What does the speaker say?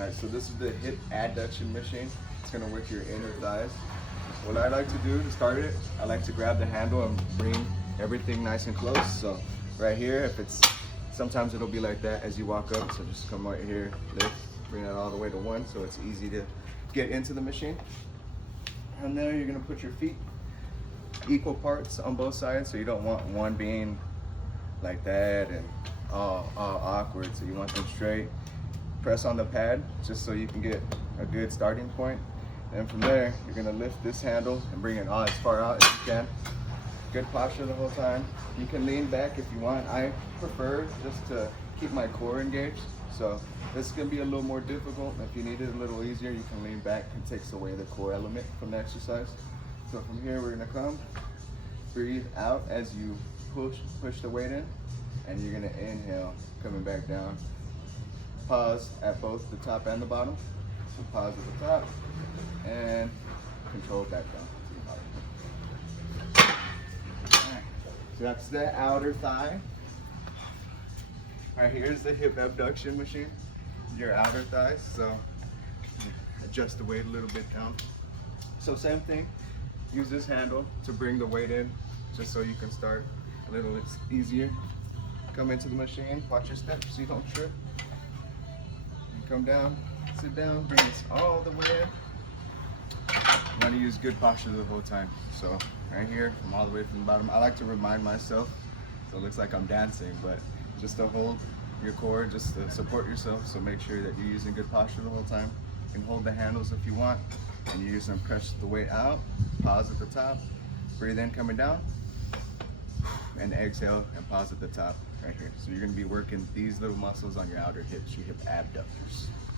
All right, so this is the hip adduction machine. It's gonna work your inner thighs. What I like to do to start it, I like to grab the handle and bring everything nice and close. So right here, sometimes it'll be like that as you walk up. So just come right here, lift, bring it all the way to 1 so it's easy to get into the machine. And there you're gonna put your feet equal parts on both sides. So you don't want one being like that and all awkward. So you want them straight. Press on the pad just so you can get a good starting point. And from there, you're gonna lift this handle and bring it all as far out as you can. Good posture the whole time. You can lean back if you want. I prefer just to keep my core engaged. So this is gonna be a little more difficult. If you need it a little easier, you can lean back. It takes away the core element from the exercise. So from here, we're gonna come, breathe out as you push the weight in, and you're gonna inhale, coming back down. Pause at both the top and the bottom. So pause at the top and control back down to the bottom. All right. So that's the outer thigh. All right, here's the hip abduction machine. Your outer thighs. So adjust the weight a little bit down. So same thing. Use this handle to bring the weight in, just so you can start a little easier. Come into the machine. Watch your steps so you don't trip. Come down, sit down, bring this all the way in. You want to use good posture the whole time. So right here, from all the way from the bottom. I like to remind myself, so it looks like I'm dancing, but just to hold your core, just to support yourself. So make sure that you're using good posture the whole time. You can hold the handles if you want, and you use them, press the weight out, pause at the top, breathe in coming down, and exhale and pause at the top right here. So you're gonna be working these little muscles on your outer hips, your hip abductors.